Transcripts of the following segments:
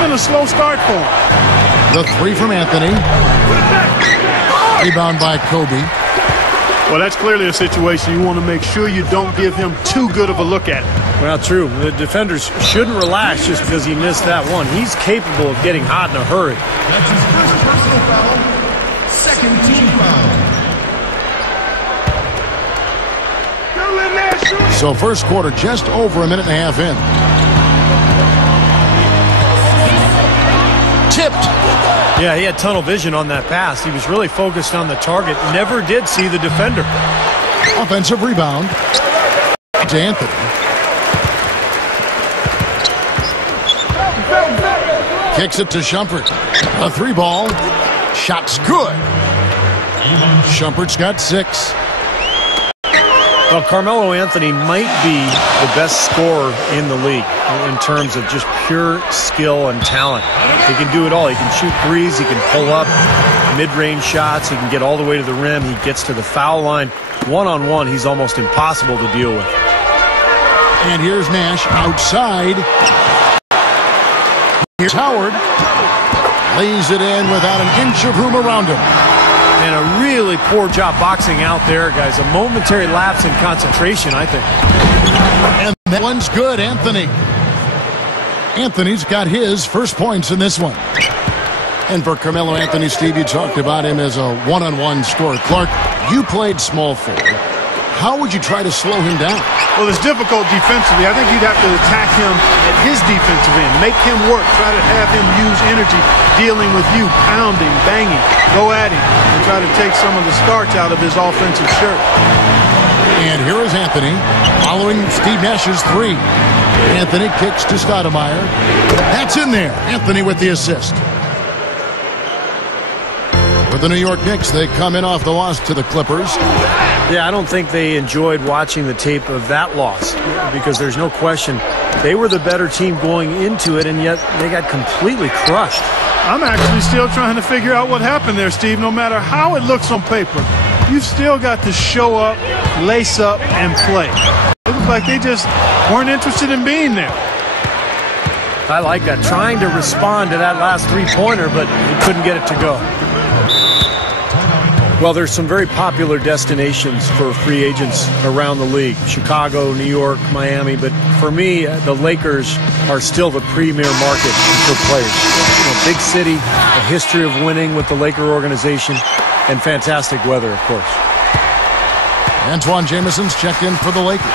been a slow start for him. The three from Anthony. Rebound by Kobe. Well, that's clearly a situation you want to make sure you don't give him too good of a look at it. Well, true. The defenders shouldn't relax just because he missed that one. He's capable of getting hot in a hurry. That's his first personal foul. Second team foul. So first quarter just over a minute and a half in. Tipped. Yeah, he had tunnel vision on that pass. He was really focused on the target. Never did see the defender. Offensive rebound to Anthony. Kicks it to Shumpert. A three ball. Shot's good. Shumpert's got 6. Well, Carmelo Anthony might be the best scorer in the league in terms of just pure skill and talent. He can do it all. He can shoot threes. He can pull up mid-range shots. He can get all the way to the rim. He gets to the foul line. One-on-one, he's almost impossible to deal with. And here's Nash outside. Here's Howard. Lays it in without an inch of room around him. And a really poor job boxing out there, guys. A momentary lapse in concentration, I think. And that one's good, Anthony. Anthony's got his first points in this one. And for Carmelo Anthony, Steve, you talked about him as a one-on-one scorer. Clark, you played small forward. How would you try to slow him down? Well, it's difficult defensively. I think you'd have to attack him at his defensive end. Make him work. Try to have him use energy dealing with you, pounding, banging. Go at him and try to take some of the starch out of his offensive shirt. And here is Anthony following Steve Nash's three. Anthony kicks to Stoudemire. That's in there. Anthony with the assist. With the New York Knicks, they come in off the loss to the Clippers. Yeah, I don't think they enjoyed watching the tape of that loss because there's no question they were the better team going into it, and yet they got completely crushed. I'm actually still trying to figure out what happened there, Steve. No matter how it looks on paper, you've still got to show up, lace up, and play. It looks like they just weren't interested in being there. I like that. Trying to respond to that last three-pointer, but he couldn't get it to go. Well, there's some very popular destinations for free agents around the league. Chicago, New York, Miami. But for me, the Lakers are still the premier market for players. You know, big city, a history of winning with the Laker organization, and fantastic weather, of course. Antoine Jameson's checked in for the Lakers.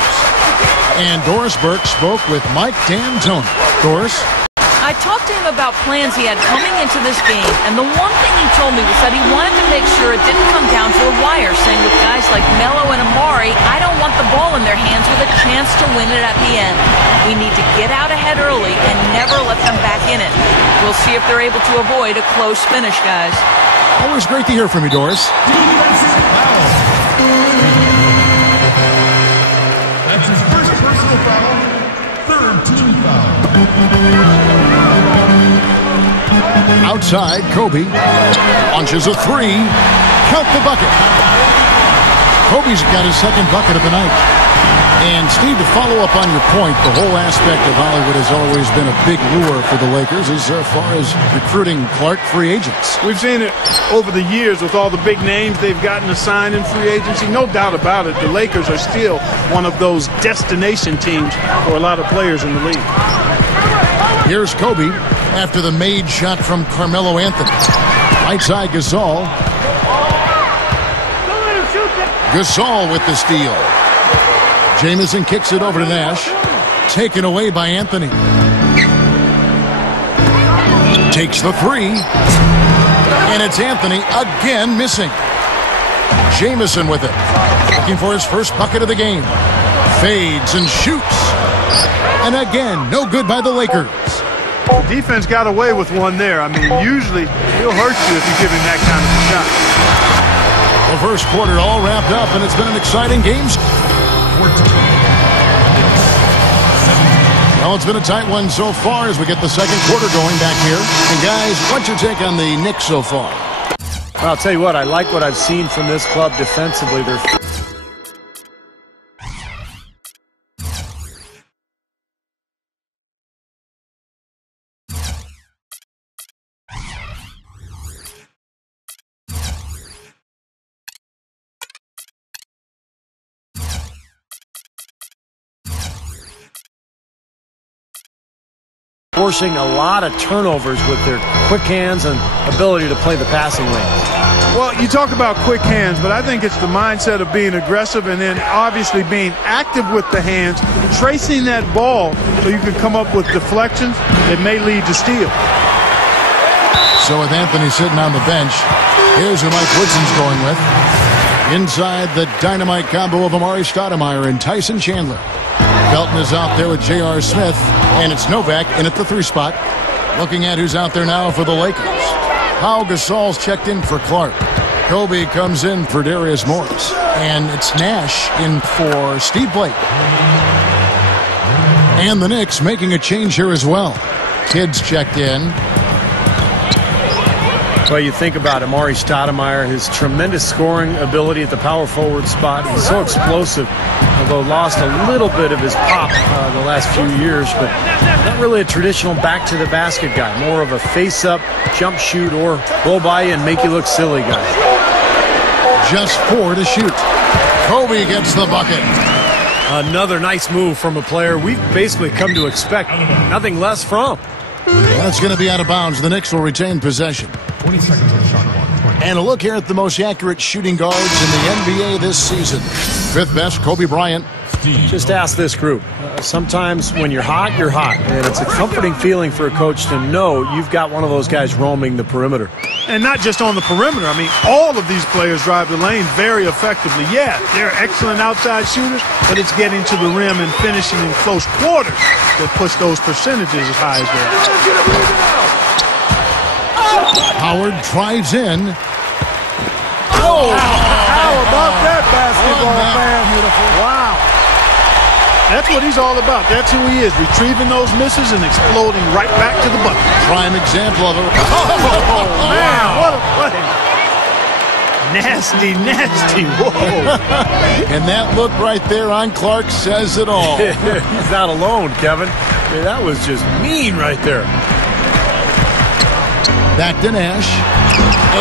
And Doris Burke spoke with Mike D'Antoni. Doris? I talked to him about plans he had coming into this game, and the one thing he told me was that he wanted to make sure it didn't come down to a wire, saying with guys like Melo and Amari, I don't want the ball in their hands with a chance to win it at the end. We need to get out ahead early and never let them back in it. We'll see if they're able to avoid a close finish, guys. Always great to hear from you, Doris. That's his first personal foul. Third team foul. Outside, Kobe launches a three. Count the bucket. Kobe's got his second bucket of the night. And Steve, to follow up on your point, the whole aspect of Hollywood has always been a big lure for the Lakers as far as recruiting Clark free agents. We've seen it over the years with all the big names they've gotten assigned in free agency. No doubt about it, the Lakers are still one of those destination teams for a lot of players in the league. Here's Kobe after the made shot from Carmelo Anthony. Right side, Gasol. Gasol with the steal. Jameson kicks it over to Nash. Taken away by Anthony. Takes the three. And it's Anthony again missing. Jameson with it. Looking for his first bucket of the game. Fades and shoots. And again, no good by the Lakers. The defense got away with one there. I mean, usually he'll hurt you if you give him that kind of a shot. The first quarter all wrapped up, and it's been an exciting game. Well, it's been a tight one so far as we get the second quarter going back here. And guys, what's your take on the Knicks so far? I'll tell you what, I like what I've seen from this club defensively. They're forcing a lot of turnovers with their quick hands and ability to play the passing lanes. Well, you talk about quick hands, but I think it's the mindset of being aggressive and then obviously being active with the hands, tracing that ball so you can come up with deflections that may lead to steal. So with Anthony sitting on the bench, here's who Mike Woodson's going with. Inside the dynamite combo of Amari Stoudemire and Tyson Chandler. Belton is out there with J.R. Smith, and it's Novak in at the 3 spot. Looking at who's out there now for the Lakers. Pau Gasol's checked in for Clark. Kobe comes in for Darius Morris. And it's Nash in for Steve Blake. And the Knicks making a change here as well. Kidd's checked in. Well, you think about Amari Stoudemire, his tremendous scoring ability at the power forward spot. He's so explosive, although lost a little bit of his pop the last few years, but not really a traditional back-to-the-basket guy. More of a face-up, jump shoot, or blow by you and make you look silly guy. Just 4 to shoot. Kobe gets the bucket. Another nice move from a player we've basically come to expect nothing less from. That's going to be out of bounds. The Knicks will retain possession. 20 seconds on the shot clock. And a look here at the most accurate shooting guards in the NBA this season. 5th best, Kobe Bryant. Just ask this group. Sometimes when you're hot, you're hot. And it's a comforting feeling for a coach to know you've got one of those guys roaming the perimeter. And not just on the perimeter. I mean, all of these players drive the lane very effectively. Yeah, they're excellent outside shooters, but it's getting to the rim and finishing in close quarters that puts those percentages as high as they are. Howard drives in. Oh, how about that basketball, man? Beautiful. Wow. That's what he's all about. That's who he is, retrieving those misses and exploding right back to the bucket. Prime example of it. Oh, man, what a play. Nasty, nasty. Whoa. And that look right there on Clark says it all. He's not alone, Kevin. I mean, that was just mean right there. Back to Nash.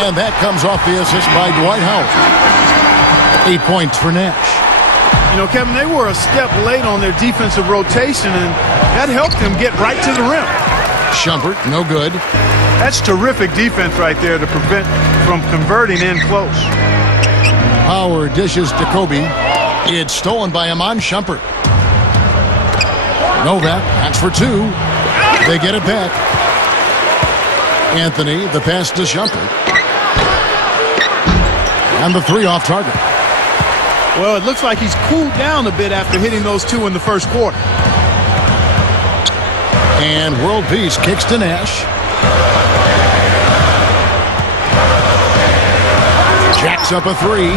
And that comes off the assist by Dwight Howard. 8 points for Nash. You know, Kevin, they were a step late on their defensive rotation, and that helped them get right to the rim. Shumpert, no good. That's terrific defense right there to prevent from converting in close. Howard dishes to Kobe. It's stolen by Iman Shumpert. Novak, that's for 2. They get it back. Anthony, the pass to Shumpert. And the 3 off target. Well, it looks like he's cooled down a bit after hitting those 2 in the first quarter. And world peace kicks to Nash. Jacks up a 3.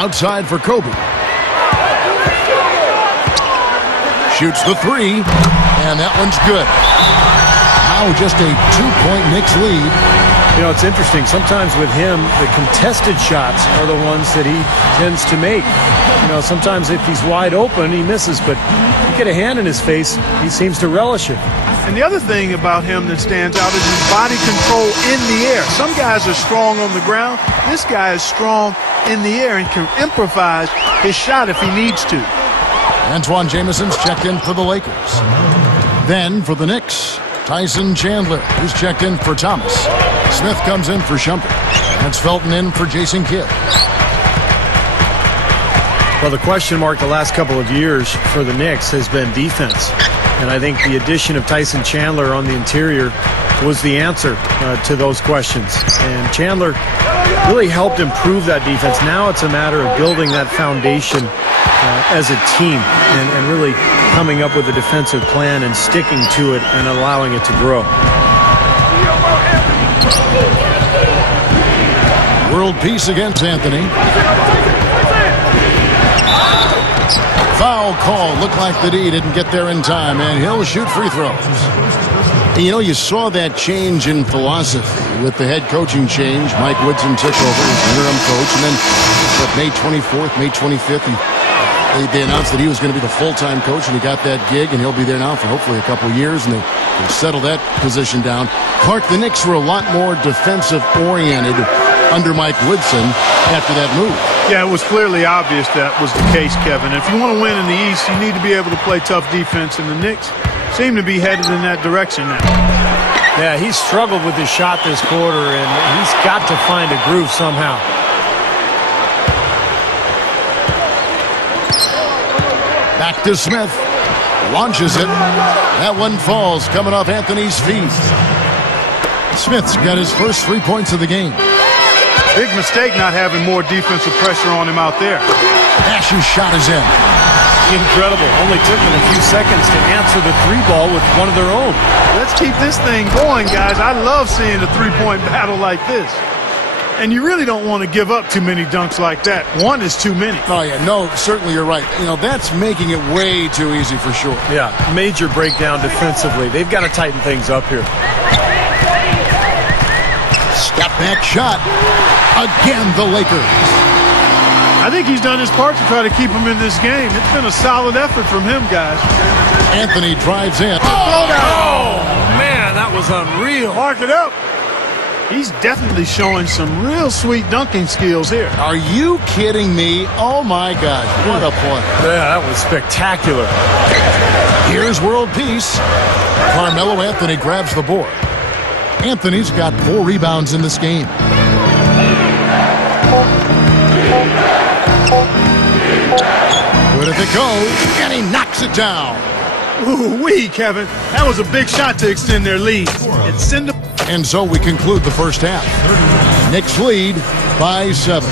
Outside for Kobe. Shoots the 3. And that one's good. Now just a 2-point Knicks lead. You know, it's interesting. Sometimes with him, the contested shots are the ones that he tends to make. You know, sometimes if he's wide open, he misses. But you get a hand in his face, he seems to relish it. And the other thing about him that stands out is his body control in the air. Some guys are strong on the ground. This guy is strong in the air and can improvise his shot if he needs to. Antoine Jameson's checked in for the Lakers. Then for the Knicks, Tyson Chandler, who's checked in for Thomas. Smith comes in for Shumpert. That's Felton in for Jason Kidd. Well, the question mark the last couple of years for the Knicks has been defense. And I think the addition of Tyson Chandler on the interior was the answer to those questions. And Chandler really helped improve that defense. Now it's a matter of building that foundation as a team and really coming up with a defensive plan and sticking to it and allowing it to grow. World peace against Anthony. Foul call. Looked like the D didn't get there in time, and he'll shoot free throws. You know, you saw that change in philosophy with the head coaching change. Mike Woodson took over as interim coach, and then May 24th, May 25th, they announced that he was going to be the full-time coach, and he got that gig, and he'll be there now for hopefully a couple years, and they'll settle that position down. Clark, the Knicks were a lot more defensive-oriented under Mike Woodson after that move. Yeah, it was clearly obvious that was the case, Kevin. If you want to win in the East, you need to be able to play tough defense, and the Knicks seem to be headed in that direction now. Yeah, he's struggled with his shot this quarter, and he's got to find a groove somehow. Back to Smith. Launches it. That one falls, coming off Anthony's feet. Smith's got his first 3 points of the game. Big mistake not having more defensive pressure on him out there. Nash's shot is in. Incredible. Only took them a few seconds to answer the three ball with one of their own. Let's keep this thing going, guys. I love seeing a three-point battle like this. And you really don't want to give up too many dunks like that. One is too many. Oh, yeah. No, certainly you're right. You know, that's making it way too easy for sure. Yeah, major breakdown defensively. They've got to tighten things up here. Step back shot. Again, the Lakers. I think he's done his part to try to keep him in this game. It's been a solid effort from him, guys. Anthony drives in. Oh, man, that was unreal. Mark it up. He's definitely showing some real sweet dunking skills here. Are you kidding me? Oh, my gosh. What a play. Yeah, that was spectacular. Here's world peace. Carmelo Anthony grabs the board. Anthony's got 4 rebounds in this game. Good at the go, and he knocks it down. Ooh-wee, Kevin. That was a big shot to extend their lead. It's send them. And so we conclude the first half. Knicks lead by 7.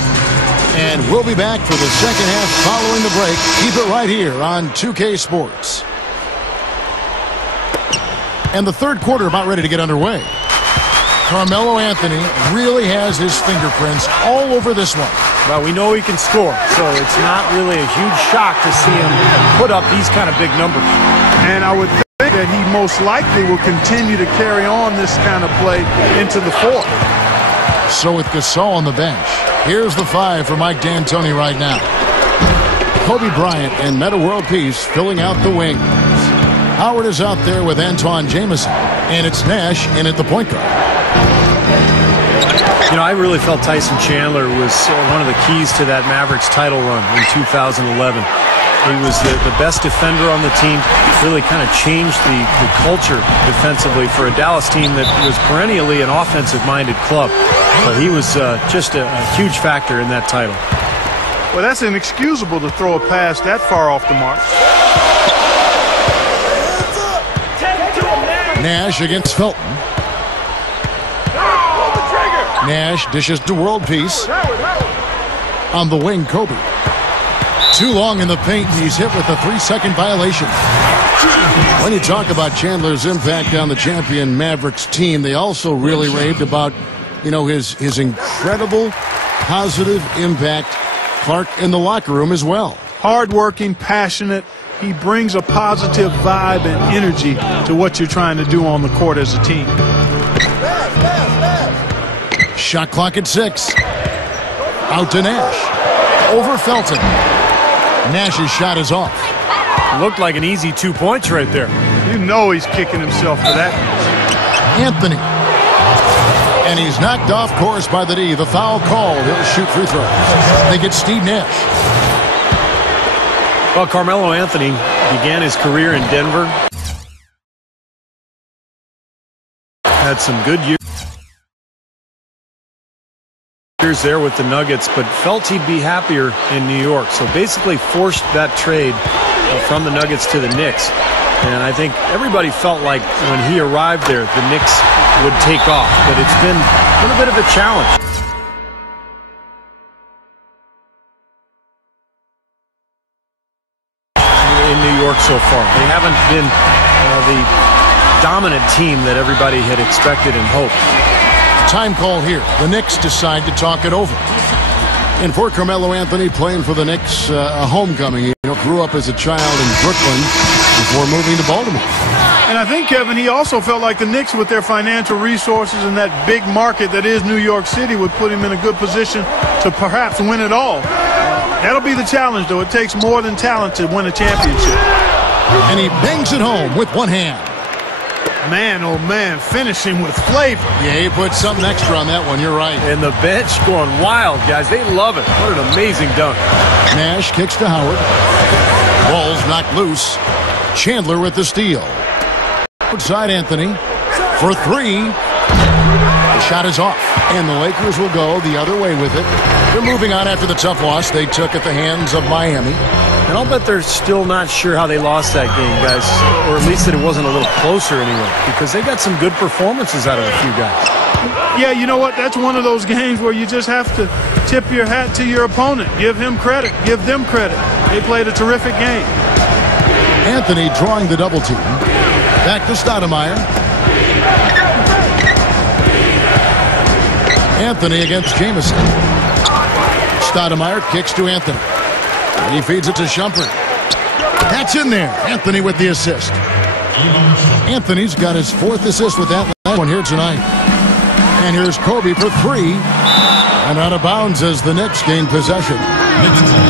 And we'll be back for the second half following the break. Keep it right here on 2K Sports. And the third quarter about ready to get underway. Carmelo Anthony really has his fingerprints all over this one. Well, we know he can score, so it's not really a huge shock to see him put up these kind of big numbers. And I would think that he most likely will continue to carry on this kind of play into the fourth. So with Gasol on the bench, here's the 5 for Mike D'Antoni right now. Kobe Bryant and Metta World Peace filling out the wings. Howard is out there with Antoine Jamison, and it's Nash in at the point guard. You know, I really felt Tyson Chandler was one of the keys to that Mavericks title run in 2011. He was the best defender on the team, really kind of changed the culture defensively for a Dallas team that was perennially an offensive-minded club. But he was just a huge factor in that title. Well, that's inexcusable to throw a pass that far off the mark. Nash against Felton. Nash dishes to world peace. On the wing, Kobe. Too long in the paint, he's hit with a 3-second violation. When you talk about Chandler's impact on the champion Mavericks team, they also really raved about, you know, his incredible positive impact, Clark, in the locker room as well. Hardworking, passionate. He brings a positive vibe and energy to what you're trying to do on the court as a team. Shot clock at 6. Out to Nash. Over Felton. Nash's shot is off. Looked like an easy 2 points right there. You know he's kicking himself for that. Anthony. And he's knocked off course by the D. The foul called. He'll shoot free throws. They get Steve Nash. Well, Carmelo Anthony began his career in Denver. Had some good years there with the Nuggets, but felt he'd be happier in New York. So basically forced that trade from the Nuggets to the Knicks. And I think everybody felt like when he arrived there, the Knicks would take off. But it's been a little bit of a challenge. In New York so far. They haven't been the dominant team that everybody had expected and hoped. Time call here. The Knicks decide to talk it over. And for Carmelo Anthony, playing for the Knicks, a homecoming. He grew up as a child in Brooklyn before moving to Baltimore. And I think, Kevin, he also felt like the Knicks, with their financial resources and that big market that is New York City, would put him in a good position to perhaps win it all. That'll be the challenge, though. It takes more than talent to win a championship. And he bangs it home with one hand. Man, oh man, finishing with flavor. Yeah, he put something extra on that one. You're right. And the bench going wild, guys. They love it. What an amazing dunk. Nash kicks to Howard. Ball's knocked loose. Chandler with the steal. Outside Anthony for three. The shot is off, and the Lakers will go the other way with it. They're moving on after the tough loss they took at the hands of Miami. And I'll bet they're still not sure how they lost that game, guys, or at least that it wasn't a little closer anyway, because they got some good performances out of a few guys. Yeah, you know what? That's one of those games where you just have to tip your hat to your opponent. Give him credit. Give them credit. They played a terrific game. Anthony drawing the double team. Back to Stoudemire. Anthony against Jamison. Stoudemire kicks to Anthony. And he feeds it to Shumpert. That's in there. Anthony with the assist. Anthony's got his fourth assist with that last one here tonight. And here's Kobe for three. And out of bounds as the Knicks gain possession.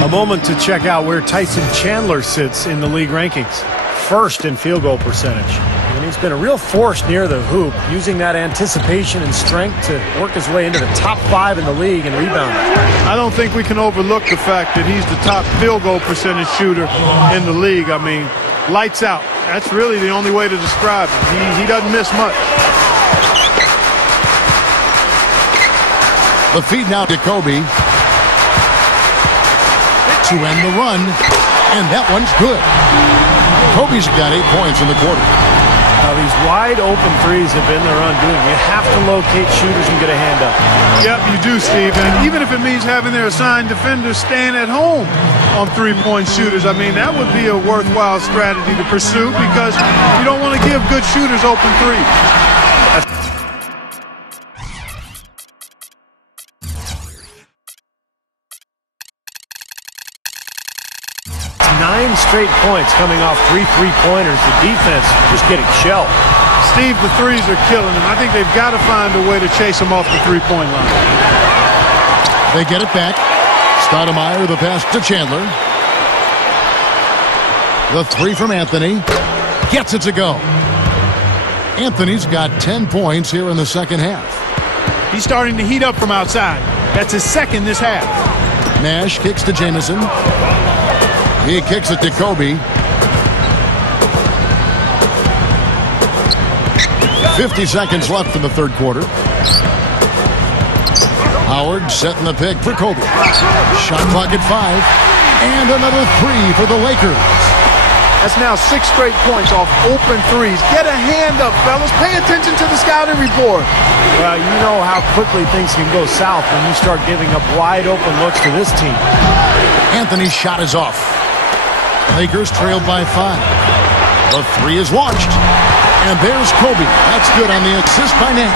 A moment to check out where Tyson Chandler sits in the league rankings. First in field goal percentage. And he's been a real force near the hoop, using that anticipation and strength to work his way into the top 5 in the league and rebounding. I don't think we can overlook the fact that he's the top field goal percentage shooter in the league. I mean, lights out. That's really the only way to describe it. He doesn't miss much. The feed now to Kobe. To end the run. And that one's good. Kobe's got 8 points in the quarter. Now, these wide open threes have been their undoing. You have to locate shooters and get a hand up. Yep, you do, Steve. And even if it means having their assigned defenders stand at home on three-point shooters, I mean, that would be a worthwhile strategy to pursue because you don't want to give good shooters open threes. 9 straight points coming off 3 three-pointers. The defense just getting shelled. Steve, the threes are killing them. I think they've got to find a way to chase them off the three-point line. They get it back. Stoudemire, the pass to Chandler. The three from Anthony. Gets it to go. Anthony's got 10 points here in the second half. He's starting to heat up from outside. That's his second this half. Nash kicks to Jamison. He kicks it to Kobe. 50 seconds left in the third quarter. Howard setting the pick for Kobe. Shot clock at 5. And another three for the Lakers. That's now 6 straight points off open threes. Get a hand up, fellas. Pay attention to the scouting report. Well, you know how quickly things can go south when you start giving up wide open looks to this team. Anthony's shot is off. Lakers trailed by 5. The three is launched. And there's Kobe. That's good on the assist by Nash.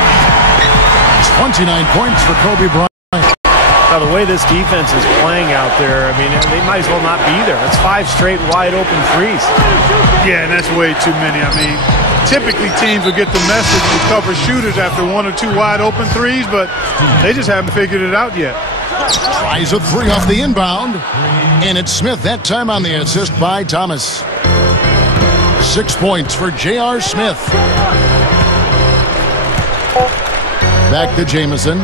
It's 29 points for Kobe Bryant. Now, the way this defense is playing out there, I mean, they might as well not be there. That's 5 straight wide open threes. Yeah, and that's way too many. I mean, typically teams will get the message to cover shooters after 1 or 2 wide open threes, but they just haven't figured it out yet. Tries a three off the inbound. And it's Smith that time on the assist by Thomas. 6 points for J.R. Smith. Back to Jamison.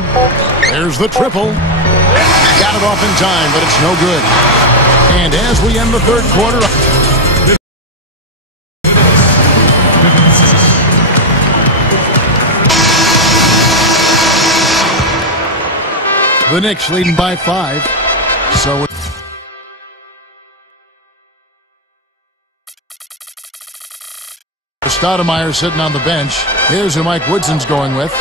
There's the triple. Got it off in time, but it's no good. And as we end the third quarter... The Knicks leading by 5. So... Stoudemire sitting on the bench. Here's who Mike Woodson's going with.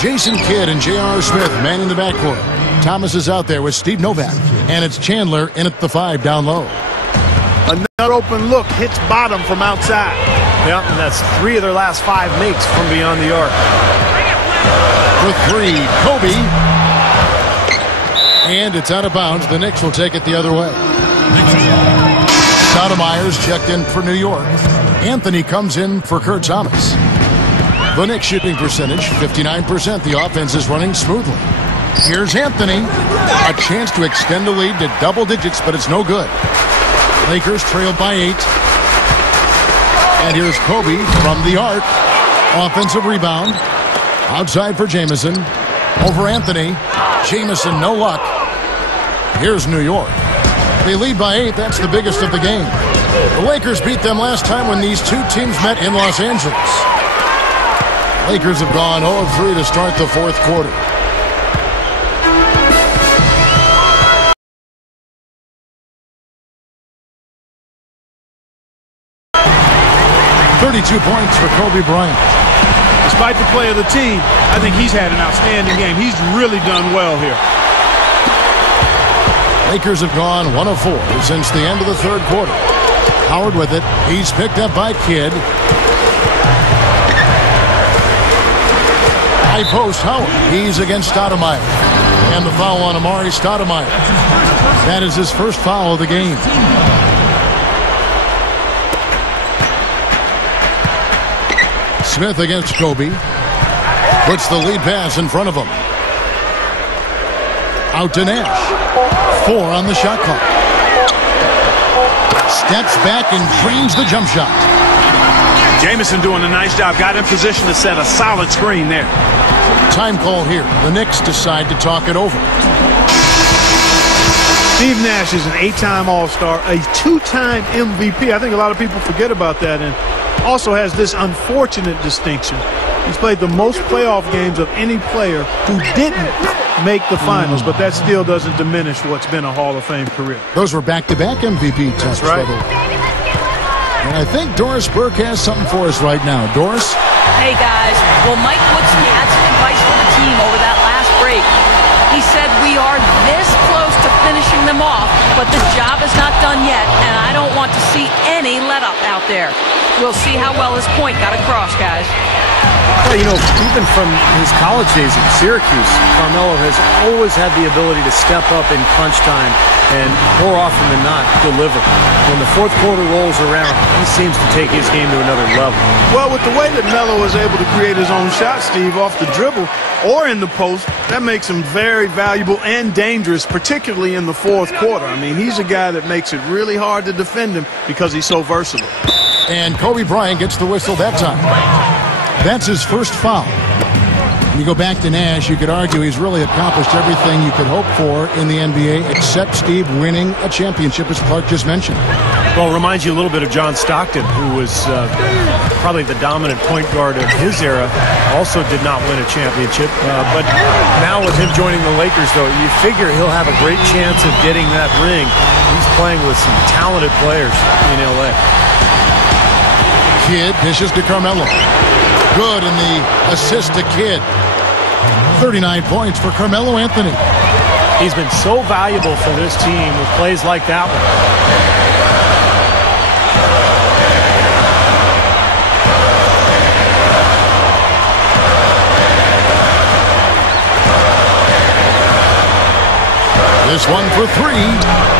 Jason Kidd and J.R. Smith manning the backcourt. Thomas is out there with Steve Novak. And it's Chandler in at the 5 down low. Another open look hits bottom from outside. Yeah, and that's 3 of their last 5 makes from beyond the arc. For 3, Kobe. And it's out of bounds. The Knicks will take it the other way. Stoudemire's checked in for New York. Anthony comes in for Kurt Thomas. The Knicks shooting percentage, 59%. The offense is running smoothly. Here's Anthony. A chance to extend the lead to double digits, but it's no good. Lakers trailed by 8. And here's Kobe from the arc. Offensive rebound. Outside for Jamison. Over Anthony. Jamison, no luck. Here's New York. They lead by 8. That's the biggest of the game. The Lakers beat them last time when these two teams met in Los Angeles. Lakers have gone 0 of 3 to start the fourth quarter. .32 points for Kobe Bryant. Despite the play of the team, I think he's had an outstanding game. He's really done well here. Lakers have gone 1 of 4 since the end of the third quarter. Howard with it. He's picked up by Kidd. High post Howard. He's against Stoudemire. And the foul on Amari Stoudemire. That is his first foul of the game. Smith against Kobe. Puts the lead pass in front of him. Out to Nash. 4 on the shot clock. Steps back and drains the jump shot. Jamison doing a nice job. Got in position to set a solid screen there. Time call here. The Knicks decide to talk it over. Steve Nash is an 8-time All-Star, a 2-time MVP. I think a lot of people forget about that, and also has this unfortunate distinction. He's played the most playoff games of any player who didn't make the finals, but that still doesn't diminish what's been a Hall of Fame career. Those were back-to-back MVP tests. That's right. And I think Doris Burke has something for us right now. Doris? Hey, guys. Well, Mike Woodson had some advice for the team over that last break. He said we are this close to finishing them off, but the job is not done yet, and I don't want to see any let-up out there. We'll see how well his point got across, guys. Well, you know, even from his college days at Syracuse, Carmelo has always had the ability to step up in crunch time and more often than not deliver. When the fourth quarter rolls around, he seems to take his game to another level. Well, with the way that Melo is able to create his own shot, Steve, off the dribble or in the post, that makes him very valuable and dangerous, particularly in the fourth quarter. I mean, he's a guy that makes it really hard to defend him because he's so versatile. And Kobe Bryant gets the whistle that time. That's his first foul. When you go back to Nash, you could argue he's really accomplished everything you could hope for in the NBA, except, Steve, winning a championship, as Clark just mentioned. Well, it reminds you a little bit of John Stockton, who was probably the dominant point guard of his era, also did not win a championship. But now with him joining the Lakers, though, you figure he'll have a great chance of getting that ring. He's playing with some talented players in L.A. Kidd dishes to Carmelo. Good in the assist to Kidd. 39 points for Carmelo Anthony. He's been so valuable for this team with plays like that one. This one for 3.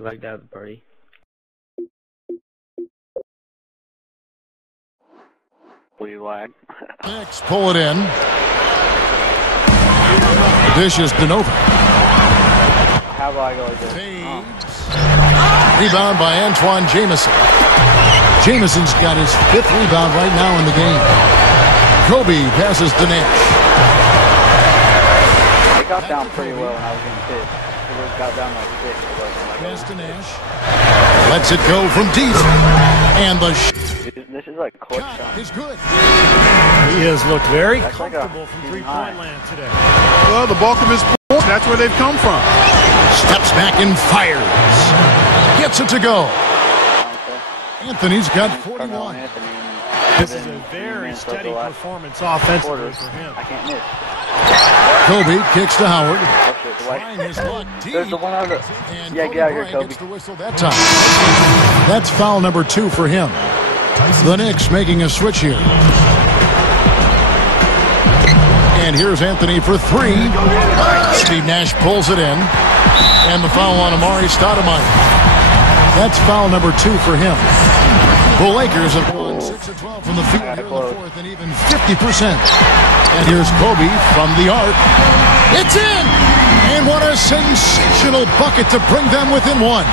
Like that party. We lag. Next, pull it in. Dishes to Nova. How do I go like this? Rebound by Antoine Jamison. Jamison's got his 5th rebound right now in the game. Kobe passes to Nash. I got down pretty well when I was getting pissed. It got down like 6. Pass to Nash. Lets it go from deep. And the this is like clutch shot. Is good. He has looked very comfortable from three-point land today. Well, the bulk of his points, that's where they've come from. Steps back and fires. Gets it to go. Anthony's got 41. This is a very steady performance offensively for him. I can't miss. Kobe kicks to Howard. There's the one other. Yeah, get out of here, Kobe. Gets the whistle that time. That's foul number 2 for him. The Knicks making a switch here. And here's Anthony for 3. Steve Nash pulls it in. And the foul on Amari Stoudemire. That's foul number 2 for him. The Lakers have gone 6 of 12 from the field here in the fourth and even 50%. And here's Kobe from the arc. It's in! And what a sensational bucket to bring them within 1.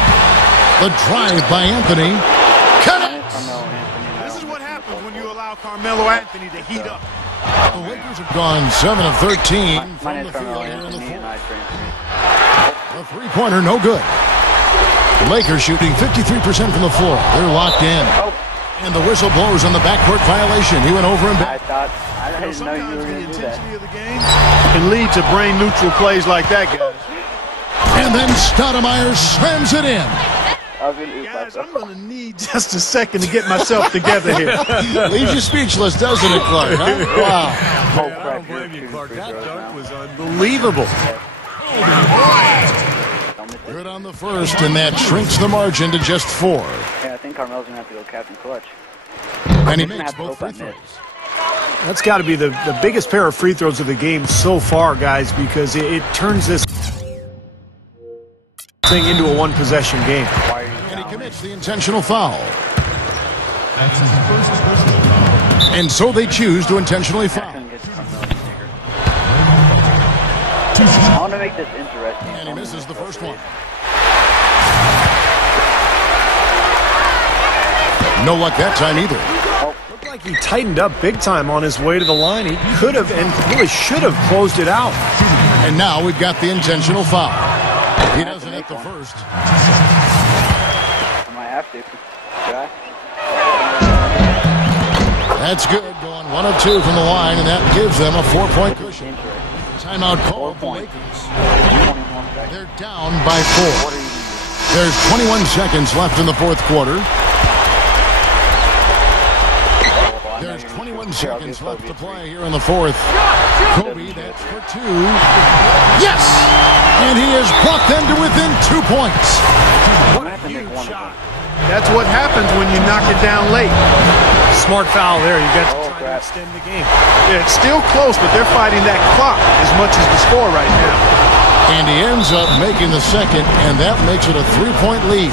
The drive by Anthony connects. This is what happens when you allow Carmelo Anthony to heat up. The Lakers have gone 7 of 13 from Mine the is Carmelo field here in the Anthony and fourth. I train. A three-pointer, no good. Lakers shooting 53% from the floor. They're locked in. Oh, And the whistle blows on the backcourt violation. He went over and I back. thought, I didn't know you Sometimes were the going to do intensity that. of the game can lead to brain-neutral plays like that, guys. And then Stoudemire slams it in. I was going to do Guys, that. I'm going to need just a second to get myself together here. Leaves you speechless, doesn't it, Clark? Huh? Wow. Oh, I crap, don't you're blame you, shooting Clark. free That throws dunk now. was unbelievable. Don't miss it. Good on the first, and that shrinks the margin to just 4. Yeah, I think Carmelo's going to have to go Captain Clutch. And he He's gonna makes have to both hope I free miss. throws. That's got to be the biggest pair of free throws of the game so far, guys, because it turns this thing into a one-possession game. Why are you And he down? commits the intentional foul. That's his first personal foul. And so they choose to intentionally foul. Couldn't get to Carmelo sticker. I want to make this interesting. And he misses the first one. No luck that time either. Looked like he tightened up big time on his way to the line. He could have and really should have closed it out. And now we've got the intentional foul. He doesn't hit the first. I might have to. Should I? That's good. Going 1 of 2 from the line, and that gives them a 4-point cushion. Interesting. Timeout 4 call. The points. Lakers. 21 seconds. They're down by 4. What are you doing? There's 21 seconds left in the fourth quarter. There's 21 seconds left to play here in the fourth. Kobe, that's for 2. Yes! And he has brought them to within 2 points. I'm going to have to make one of them. That's what happens when you knock it down late. Smart foul there. You got to Oh, try to crap. extend the game. Yeah, it's still close, but they're fighting that clock as much as the score right now. And he ends up making the second, and that makes it a 3-point lead.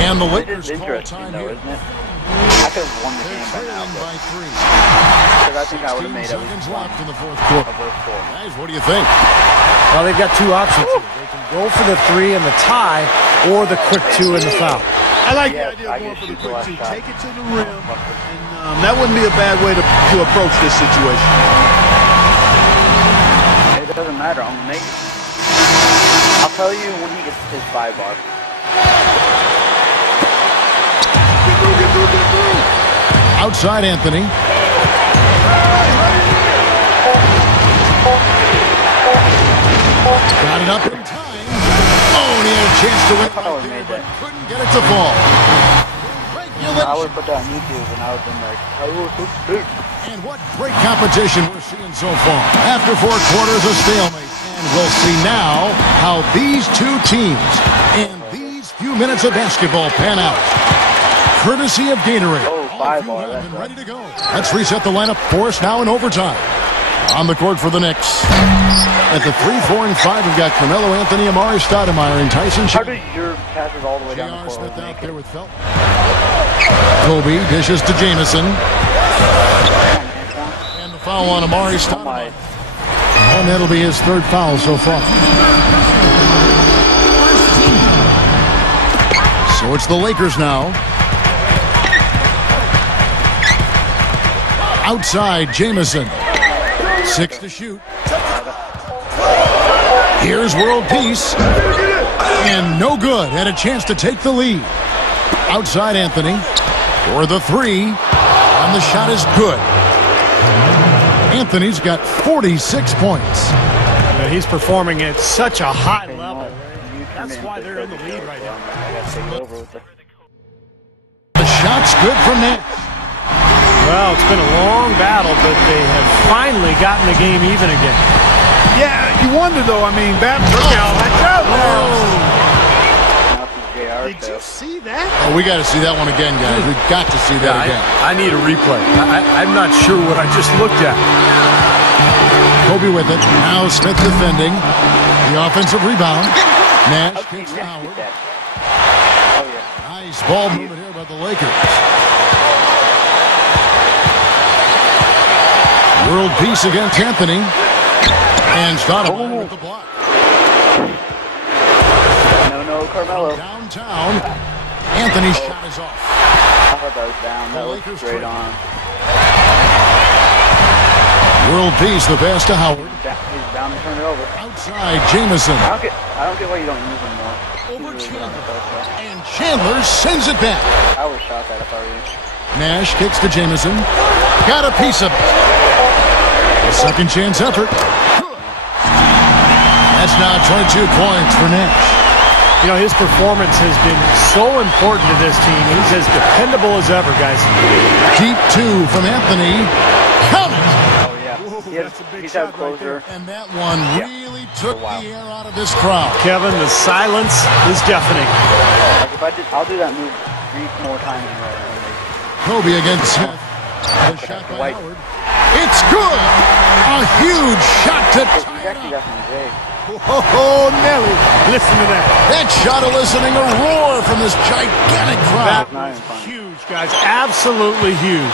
And the It Lakers is call interesting, time though, here. isn't it? I could have won the They're game by now, trailing by 3. because I think I would have 16 made at least seconds one left in the fourth of quarter. those 4. Guys, what do you think? Well, they've got 2 options here. They can go for the 3 and the tie, or the quick 2 and the foul. I like Yes, the idea I of going can for the shoot the quick last two. shot. Take it to the rim, and that wouldn't be a bad way to approach this situation. It doesn't matter. I'm going to make it. I'll tell you when he gets his 5 bar. Outside Anthony. Got it up in time. Oh, and he had a chance to win Oh, right he there, made but that. couldn't get it to fall. I would have put that on YouTube, and I would have been like, oh, And what great competition we're seeing so far. After 4 quarters, a stalemate. And we'll see now how these two teams and these few minutes of basketball pan out. Courtesy of Gatorade. Oh, All 5 of you ball, have that's been right. ready to go. Let's reset the lineup for us now in overtime. On the court for the Knicks. At the 3, 4, and 5, we've got Carmelo Anthony, Amari Stoudemire, and Tyson how Chandler. did your passes all the way down J.R. the court? Smith out there with Felt. Kobe dishes to Jamison. And the foul on Amari Oh Stoudemire. my. And that'll be his 3rd foul so far. So it's the Lakers now. Outside, Jamison. 6 to shoot. Here's World Peace. And no good. Had a chance to take the lead. Outside Anthony for the 3. And the shot is good. Anthony's got 46 points. And he's performing at such a high You know level. what? You turn That's me why into they're in the Kobe lead Bryant, right so now. I got to take it over with the. The shot's good from Nash. Well, it's been a long battle, but they have finally gotten the game even again. Yeah, you wonder though. I mean, look out! Watch out! Now it's the JR Did you show. see that? Oh, we got to see that one again, guys. We've got to see that again. I need a replay. I'm not sure what I just looked at. Kobe with it. Now Smith defending. The offensive rebound. Nash How can you kicks to not Howard. get that? Oh, yeah. Nice ball movement here by the Lakers. World peace against Anthony. And Stoudemire with the block. No, Carmelo. Downtown. Anthony's shot is off. I thought that was down. That was straight on. World Peace, the pass to Howard. He's bound to turn it over. Outside, Jamison. I don't get why you don't use him more. Over Chandler. And Chandler sends it back. I would have shot that if I were you. Nash kicks to Jamison. Got a piece of it. A second chance effort. That's now 22 points for Nash. You know, his performance has been so important to this team. He's as dependable as ever, guys. Deep two from Anthony. Count it! Oh, yeah. He's out closer. And that one really took the air out of this crowd. Kevin, the silence is deafening. Like I'll do that move 3 more times in a row. Kobe against Smith. The shot by Howard. It's good! A huge shot to He's tie it actually up. got some Jay. Oh, Nelly. Listen to that. That shot eliciting a roar from this gigantic crowd. Not even funny. Huge, guys. Absolutely huge.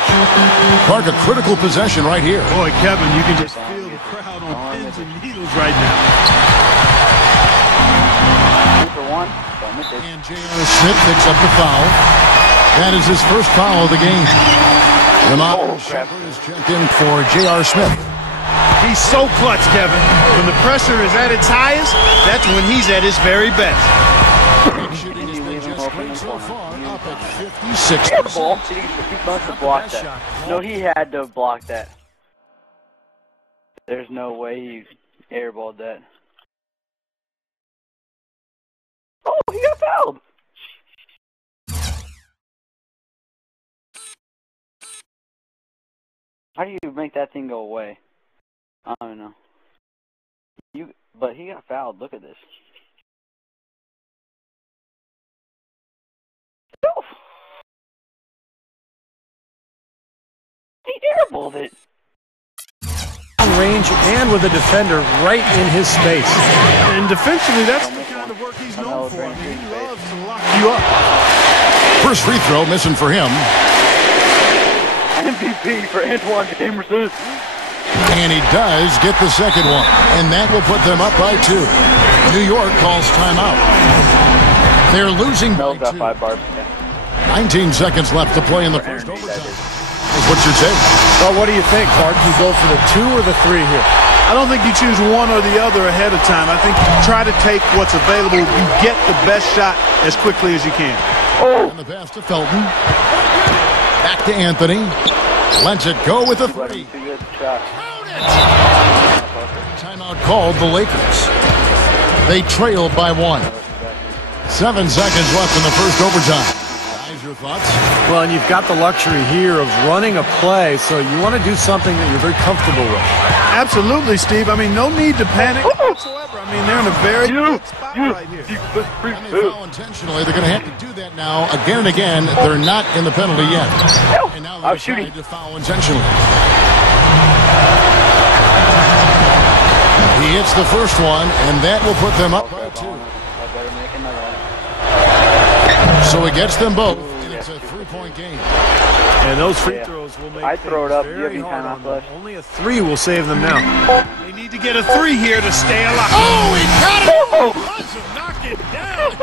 Clark, a critical possession right here. Boy, Kevin, you can just feel the crowd on pins and needles right now. 2 for 1. Don't miss it. And J.R. Smith picks up the foul. That is his first foul of the game. Ramon Shepard is checked in for J.R. Smith. He's so clutch, Kevin. When the pressure is at its highest, that's when he's at his very best. Shooting has been just great so far, up at 56%. Airball. He must have blocked that. No, he had to have blocked that. There's no way he airballed that. Oh, he got fouled. How do you make that thing go away? I don't know. But he got fouled. Look at this. Oh. He airballed it. Range and with a defender right in his space. And defensively, that's the kind of work he's known for. I mean, he loves to lock you up. First free throw missing for him. MVP for Antoine Gamertag. And he does get the second one. And that will put them up by 2. New York calls timeout. They're losing by Mel's got 2. 5 bars. Yeah. 19 seconds left to play in the first overtime. What's your take? Well, what do you think, Clark? You go for the 2 or the 3 here? I don't think you choose one or the other ahead of time. I think you try to take what's available. You get the best shot as quickly as you can. Oh! And the pass to Felton. Back to Anthony. Lets it go with a 3. Timeout called the Lakers. They trail by 1. 7 seconds left in the first overtime. Guys, your thoughts? Well, and you've got the luxury here of running a play, so you want to do something that you're very comfortable with. Absolutely, Steve. I mean, no need to panic whatsoever. I mean, they're in a very good spot right here. And they foul intentionally. They're going to have to do that now again and again. They're not in the penalty yet. And now they're trying to foul intentionally. He hits the first one, and that will put them up by 2. So he gets them both, and it's a 3-point game. And those free throws will make I'd throw it up. very You have hard any on timeout them. left? Only a 3 will save them now. They need to get a 3 here to stay alive. Oh, he got it! Knock it down.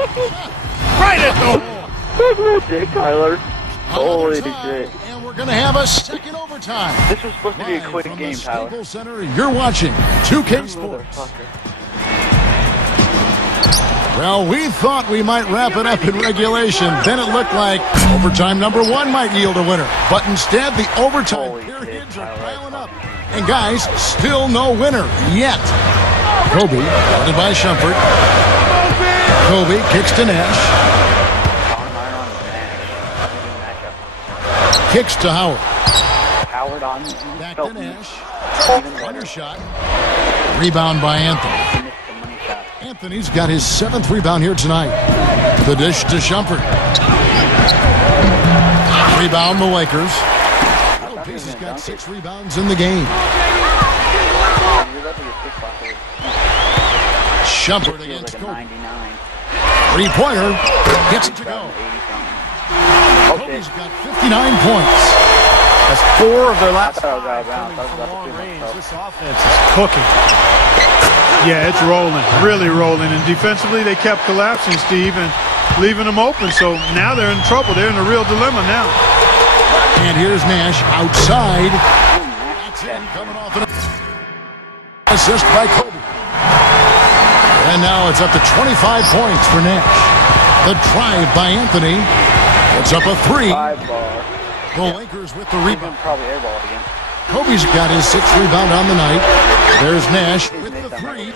Right at the hole. Dick Tyler. Holy Overtime, shit. And we're going to have a second overtime. This was supposed to be a Live quick from game, the Tyler. Staples Center, you're watching 2K Sports. Motherfucker. Well, we thought we might wrap it up in regulation. Then it looked like overtime number 1 might yield a winner. But instead, the overtime Holy periods shit, are Tyler. piling up. And guys, still no winner yet. Kobe, guarded by Shumpert. Kobe kicks to Nash. Kicks to Howard. Howard on. Back to Nash. Undershot. Rebound by Anthony. Anthony's got his 7th rebound here tonight. The dish to Shumpert. Rebound the Lakers. He's got 6 rebounds in the game. Shumpert against Kobe. 3-pointer. Gets it to go. Kobe's got 59 points. That's 4 of their last 5 out of coming bounds. from long range. This offense is cooking. Yeah, it's rolling, really rolling. And defensively, they kept collapsing, Steve, and leaving them open. So now they're in trouble. They're in a real dilemma now. And here's Nash outside. That's him coming off. assist by Kobe. And now it's up to 25 points for Nash. The drive by Anthony. It's up a 3. 5-bar. The Lakers with the He's rebound. gonna probably airball it again. Kobe's got his 6th rebound on the night. There's Nash with the 3.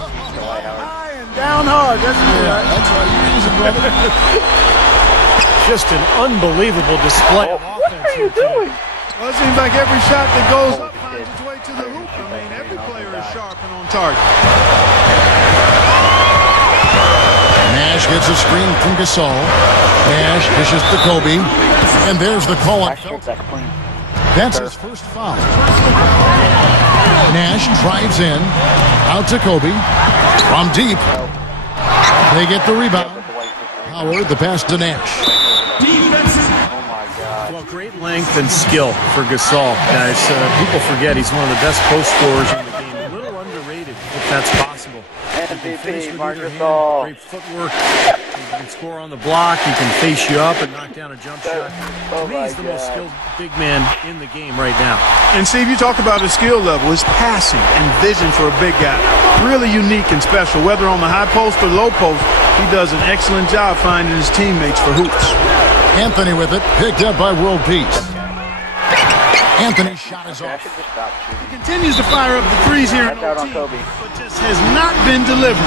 High and down hard. That's That's why you use it, brother. Just an unbelievable display of What offense. are you doing? Well, it seems like every shot that goes up finds its way to the hoop. I mean, every player is sharp and on target. Nash gets a screen from Gasol. Nash dishes to Kobe. And there's the call on Last year, Felton. that's clean. That's his first foul. Nash drives in. Out to Kobe. From deep. They get the rebound. Howard, the pass to Nash. Oh my God. Well, great length and skill for Gasol, guys. People forget he's one of the best post scorers in the game. A little underrated, if that's possible. MVP, Marc Gasol. Great footwork. He can score on the block. He can face you up and knock down a jump shot. Oh To me, my he's the most God. skilled big man in the game right now. And Steve, you talk about his skill level, his passing and vision for a big guy. Really unique and special. Whether on the high post or low post, he does an excellent job finding his teammates for hoops. Anthony with it. Picked up by World Peace. Anthony's shot is I off. should just stop shooting. Continues to fire up the threes here in That's out on OT, Kobe. but just has not been delivered.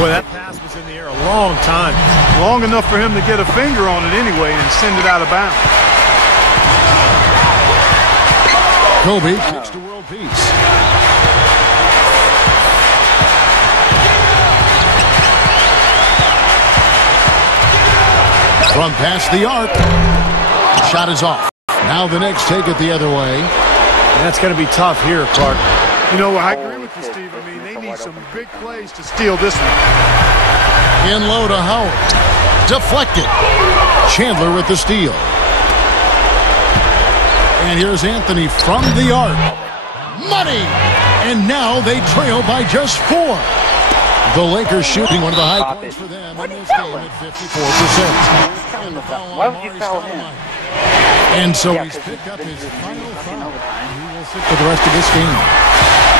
Boy, that pass was in the air a long time. Long enough for him to get a finger on it anyway and send it out of bounds. Kobe kicks to World Peace. From past the arc. Shot is off. Now the Knicks take it the other way. And that's going to be tough here, Clark. You know, I agree with you, Steve. I mean, they need some big plays to steal this one. In low to Howard. Deflected. Chandler with the steal. And here's Anthony from the arc. Money! And now they trail by just 4. The Lakers shooting one of the high points for them in this game at 54%. Why would you foul him? And so Yeah, he's 'cause picked up his it's final fucking foul. overtime. He will sit for the rest of this game.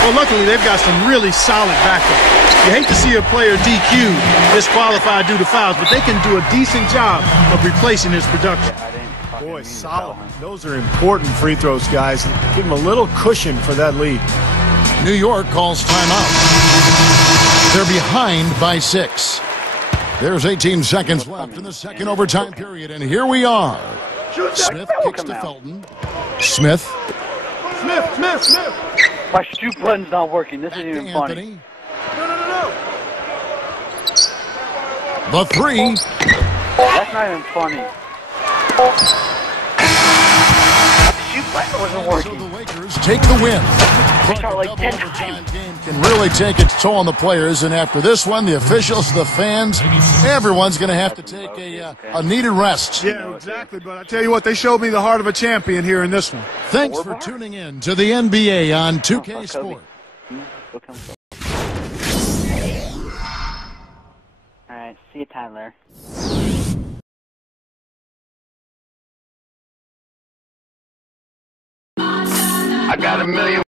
Well, luckily, they've got some really solid backup. You hate to see a player DQ'd, disqualified due to fouls, but they can do a decent job of replacing his production. I didn't fucking Boy, mean to solid. foul him. Those are important free throws, guys. Give them a little cushion for that lead. New York calls timeout. They're behind by 6. There's 18 seconds left in the second overtime period, and here we are. Smith kicks to Felton. Smith. Smith. My shoot button's not working. This Back isn't to even funny. Anthony. No. The 3. That's not even funny. The shoot button wasn't So working. the Lakers take the win. But shot the like double 10 overtime times. game can really take its toll on the players, and after this one, the officials, the fans, everyone's going to have to take a needed rest. Yeah, exactly. But I tell you what, they showed me the heart of a champion here in this one. Thanks for tuning in to the NBA on 2K Sport. Alright, see you, Tyler. I got $1 million.